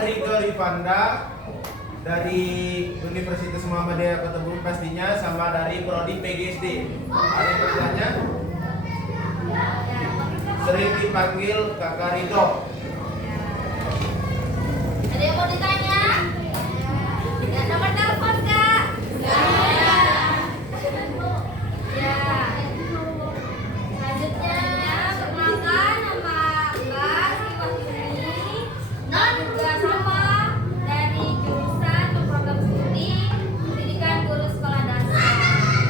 Rido Rifanda dari Universitas Muhammadiyah Kota Bumi pastinya, sama dari Prodi PGSD. Ada yang bertanya? Sering dipanggil Kakak Rido. Ada yang mau ditanya? Ya, nomor telepon Kak. Ya. Selanjutnya perkenalkan nama Mbak Sriwatini. Dan juga sama dari jurusan atau program studi pendidikan guru sekolah dasar.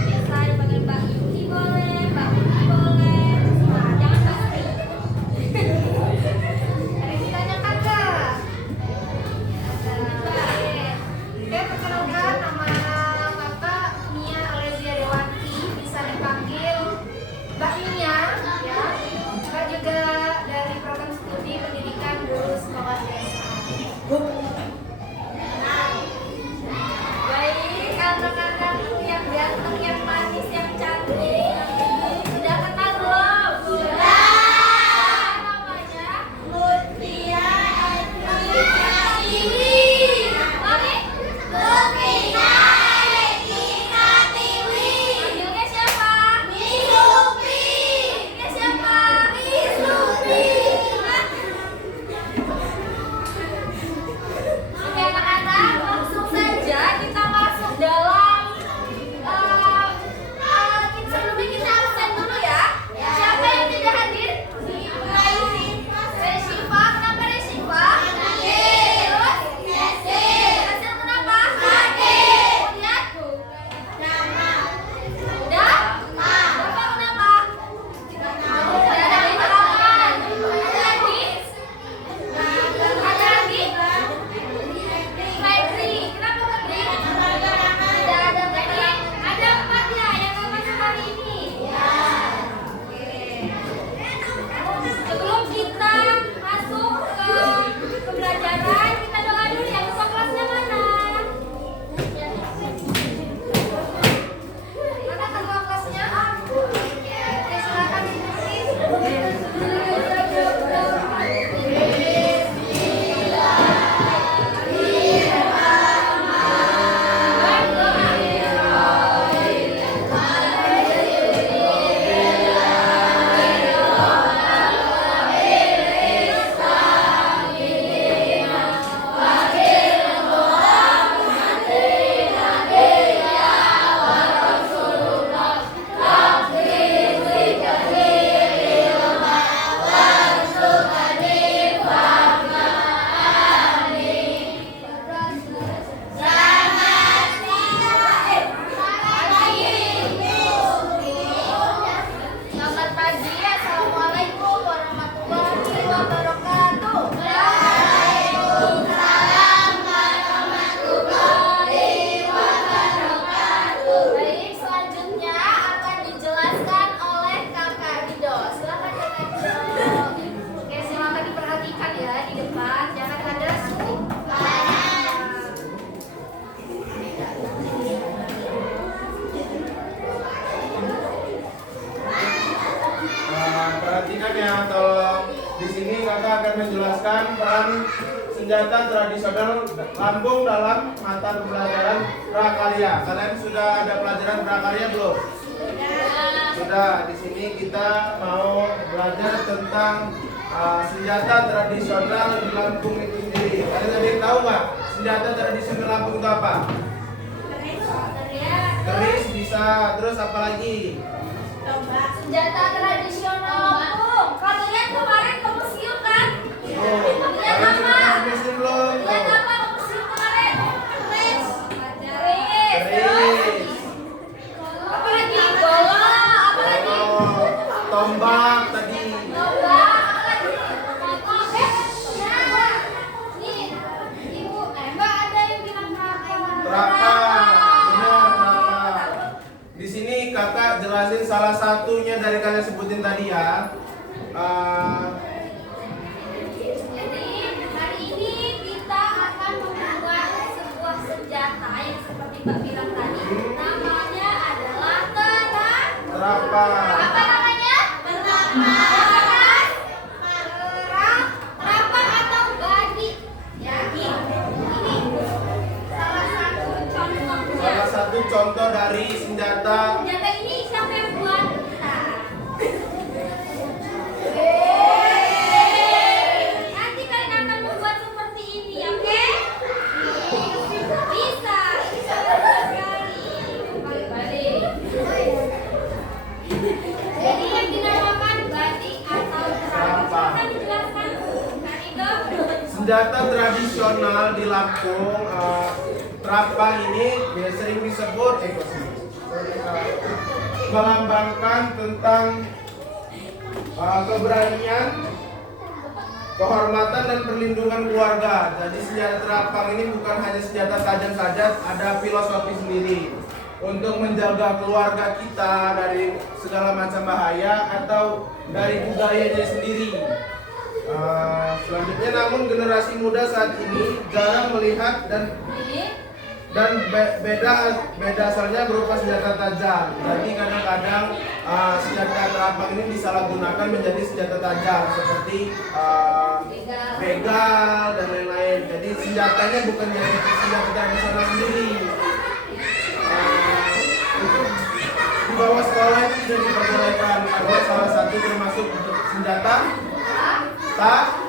Biasa dipanggil Mbak Yuni boleh, Mbak Yuni boleh. Nah, jangan pasti. Ada yang ditanyakan Kak? Oke, perkenalkan nama kakak Mia Alezia Dewati, bisa dipanggil Mbak Mia, ya. Kakak juga dari program studi pendidikan guru sekolah desa. Nah, baik anak-anak yang ganteng, yang manis, yang cantik, sudah kenal belum? Sudah. Namanya Mutia Andrea Tiwi. Mari. Lupina Regina Tiwi. Panggilnya siapa? Misupi. Panggilnya siapa? Misupi. Oke anak-anak, langsung saja kita masuk dalam sebelumnya kita absen dulu ya. Siapa yang tidak hadir? Resifa. Kenapa Resifa? Terus? Hasil kenapa? Kemudian? Udah? Bapak kenapa? Tidak ada halangan. Ada lagi? Ada lagi? Febri. Kenapa Febri? Tidak ada Febri. Ada 4 ya yang nggak masuk hari ini. Oke. Sebelum kita masuk ke pembelajaran, kita doa dulu ya. Ketua kelasnya mana? Mana ketua kelasnya? Oke, silakan Selamat pagi, assalamualaikum warahmatullahi wabarakatuh. Waalaikumsalam warahmatullahi wabarakatuh. Baik, selanjutnya akan dijelaskan oleh Kakak Rido. Silakan Kakak Rido. Oke, silakan diperhatikan ya di depan, jangan ada Perhatikan ya, tolong. Di sini kakak akan menjelaskan peran senjata tradisional Lampung dalam mata pelajaran prakarya. Kalian sudah ada pelajaran prakarya belum? Sudah. Di sini kita mau belajar tentang senjata tradisional di Lampung itu sendiri. Kalian ada yang tahu nggak senjata tradisional Lampung itu apa? Keris bisa. Terus apa lagi? senjata tradisional Lampung. Kalian kemarin ke museum kan? Oh, Lihat kalian sudah apa? ke museum belum? Lihat apa ke museum kemarin? Keris. Keris. Keris. Apa lagi? Bola. Apa lagi? Oh, tombak tadi. Bola. Apa lagi? Ya. Nih, Ibu. Mbak ada yang bilang apa? Berapa? Benar, berapa? Di sini kakak jelasin salah satunya dari kalian sebutin tadi ya. Jadi hari ini kita akan membuat sebuah senjata yang seperti Mbak bilang tadi. Namanya adalah Berapa? apa namanya? Terapak atau bagi. Ya. senjata tradisional di Lampung, terapang ini sering disebut melambangkan tentang keberanian, kehormatan dan perlindungan keluarga. Jadi senjata terapang ini bukan hanya senjata tajam saja, ada filosofi sendiri untuk menjaga keluarga kita dari segala macam bahaya atau dari budayanya sendiri. Selanjutnya, namun generasi muda saat ini jarang melihat dan beda asalnya berupa senjata tajam. Jadi kadang-kadang senjata terapang ini disalahgunakan menjadi senjata tajam seperti begal dan lain-lain. Jadi senjatanya bukan jadi senjata tradisional sendiri. Di bawah sekolah itu sudah diperbolehkan karena salah satu termasuk untuk senjata tajam.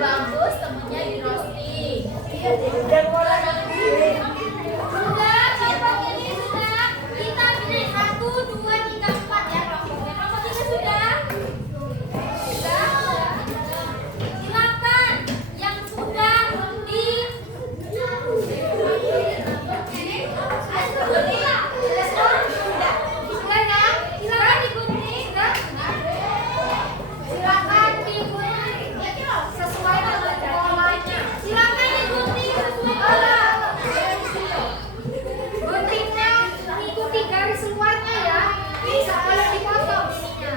bagus, temennya di roasting. Sudah, kelompok ini sudah. Kita pilih 1, 2, 3, 4 ya kelompoknya. Kelompok ini sudah. Sudah. Silakan yang sudah di silakan digunting sesuai dengan polanya. Silakan digunting sesuai pola. Guntingnya mengikuti garis luarnya ya. Bisa kalau dipotong ininya.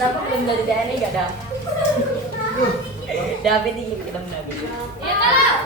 Tapi belum dari TNI gak ada. David ini kita David. Ya kalau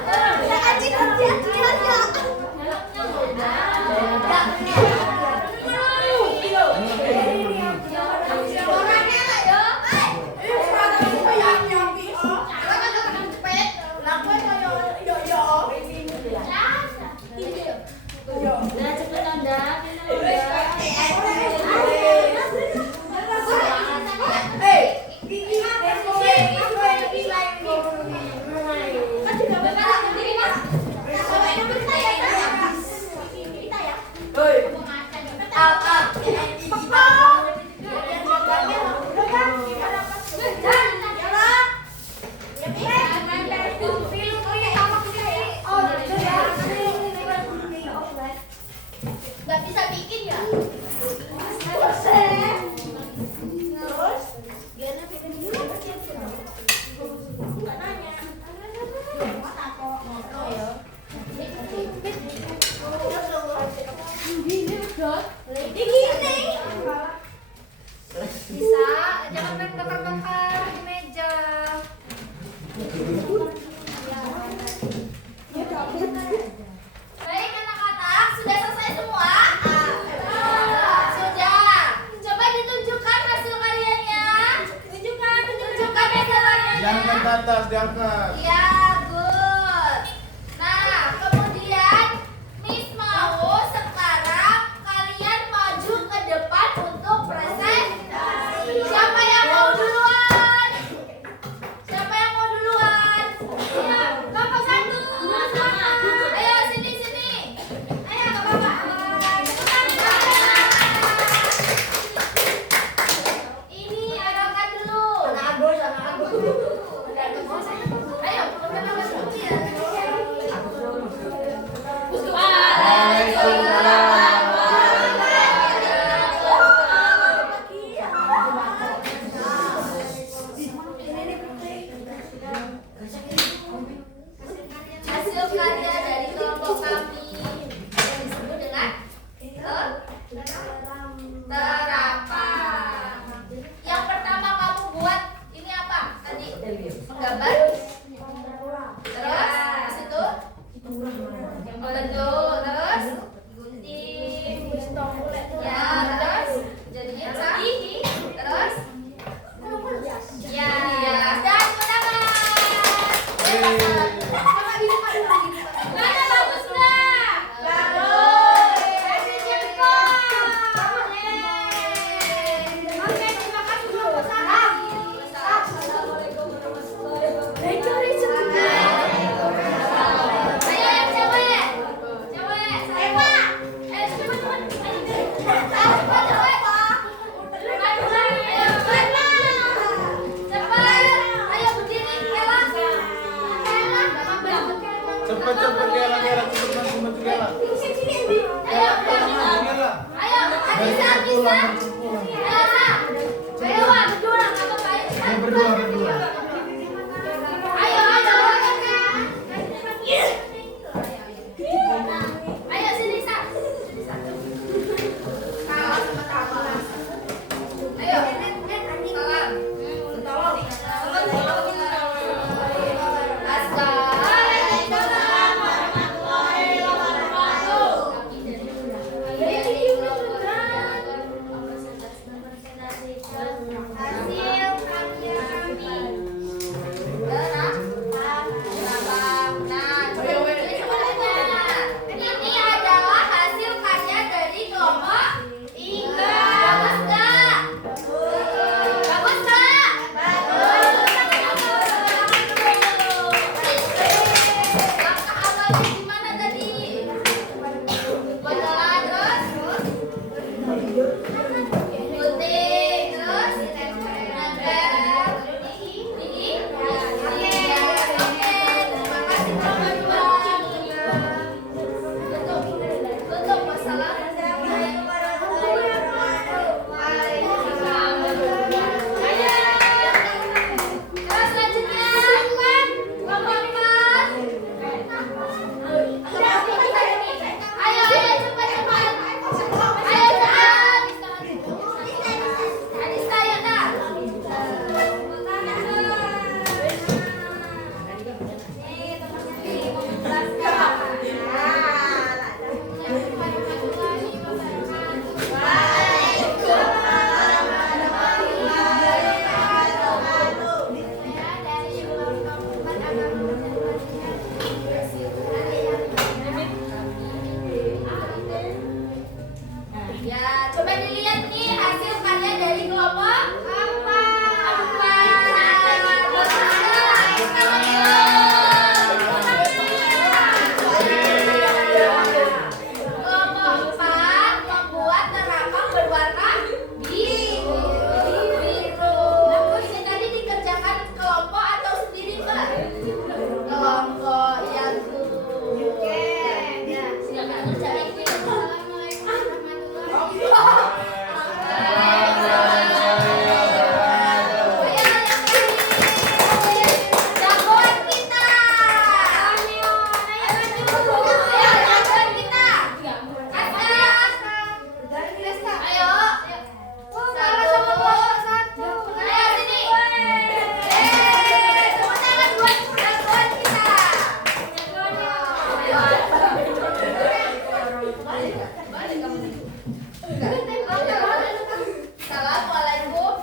nggak bisa bikin ya. Bisa, jangan main bakar-bakar di meja. Baik anak-anak, sudah selesai semua? Sudah. Coba ditunjukkan hasil karyanya. Tunjukkan hasil karyanya. Diangkat ke atas, diangkat. Ya, good. Nah, kemudian Miss mau sekarang kalian maju ke depan untuk presentasi. Siapa yang mau duluan? Siapa yang mau duluan? Ya, kelompok 1. Ayo sini. Ayo ke Bapak. Ini arahkan dulu. Ayo, hasil karya dari kelompok kami yang disebut dengan terapan. Yang pertama kamu buat ini apa tadi? Menggambar. Terus habis itu bentuk, terus gunting. Ya, terus jadinya cantik. Terus ya, dan menangan. Mana bagus nggak? Bagus. Hasilnya oke, terima kasih kelompok 1. Ayo yang cewek. Cepat Gela, cepat bantu Gela. Berdua. Ayo sini, Sa. Salam sama Tama. Ayo. Salam. Assalamualaikum warahmatullahi wabarakatuh. Ya, coba dilihat nih hasil karya dari kelompok apa? Kelompok 4 membuat terapang berwarna biru. Ini tadi dikerjakan kelompok atau sendiri, Mbak? Kelompok yang silakan kerjain. Jagoan kita. Jagoan kita. Ayo. Satu. Ayo sini. Tepuk tangan buat jagoan kita. Assalamualaikum.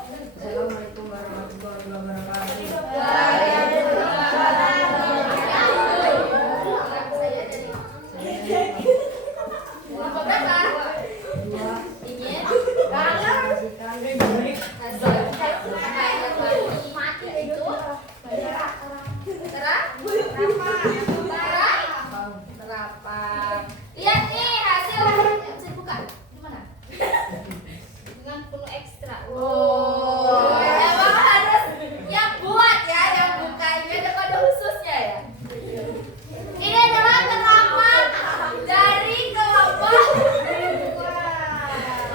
Lihat nih hasil. Bisa buka. Gimana? Dengan penuh ekstra. Oh, emang harus yang buat ya, yang buka. Ini ada kode khususnya ya. Ini adalah terapan dari kelompok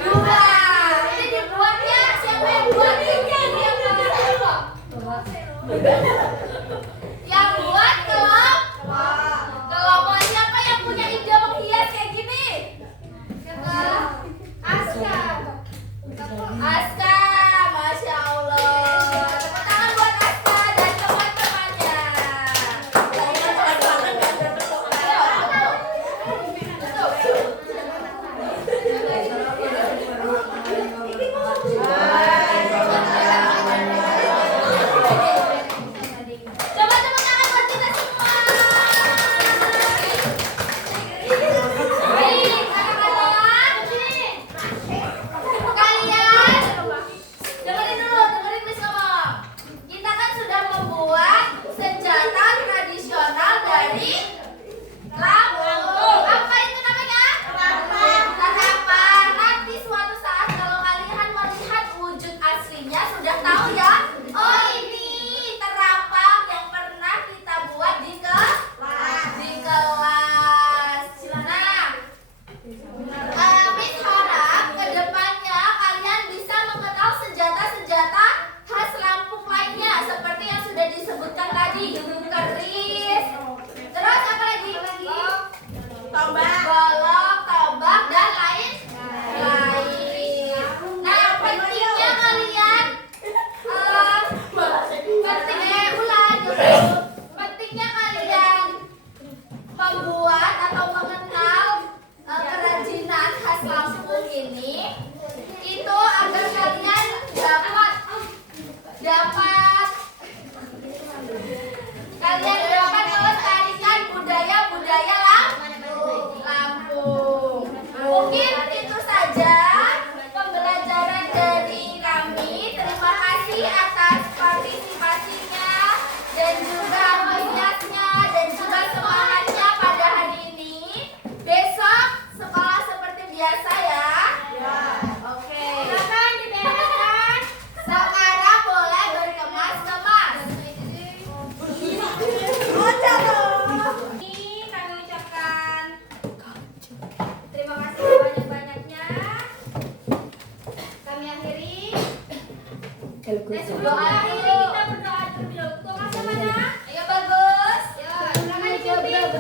2. Ini dibuatnya siapa yang buat? Ini yang buat siapa? Yang buat kelompok siapa yang punya ide menghias kayak gini? Aska, Masya Allah. Tepuk tangan buat Aska dan teman-temannya. Coba tepuk tangan buat kita semua. Baik, anak-anak. Kalian dengerin Miss ngomong. Kita kan sudah membuat senjata tradisional dari Lampung. Apa itu namanya? Terapan. Nanti suatu saat kalau kalian melihat wujud aslinya sudah tahu ya. Oh, ini terapang yang pernah kita buat di kelas. Nah, Miss harap kedepannya kalian bisa mengenal senjata-senjata khas Lampung lainnya seperti yang sudah disebutkan tadi, keris, terus apa lagi? Golok, tombak, dan lain. Nah, pentingnya kalian pentingnya kalian membuat atau mengenal kerajinan khas Lampung ini itu agar kalian dapat melestarikan budaya-budaya Lampung. Mungkin itu saja pembelajaran dari kami. Terima kasih atas partisipasinya dan juga antusiasnya dan juga semangatnya pada hari ini. Besok sekolah seperti biasa ya. Oke. Silakan dibereskan. Sekarang boleh berkemas-kemas. Ini kami ucapkan terima kasih banyak-banyaknya. Kami akhiri. Doa dulu. Kita berdoa terlebih dahulu. Doa sama mana? Ayo bagus. Silakan dipimpin.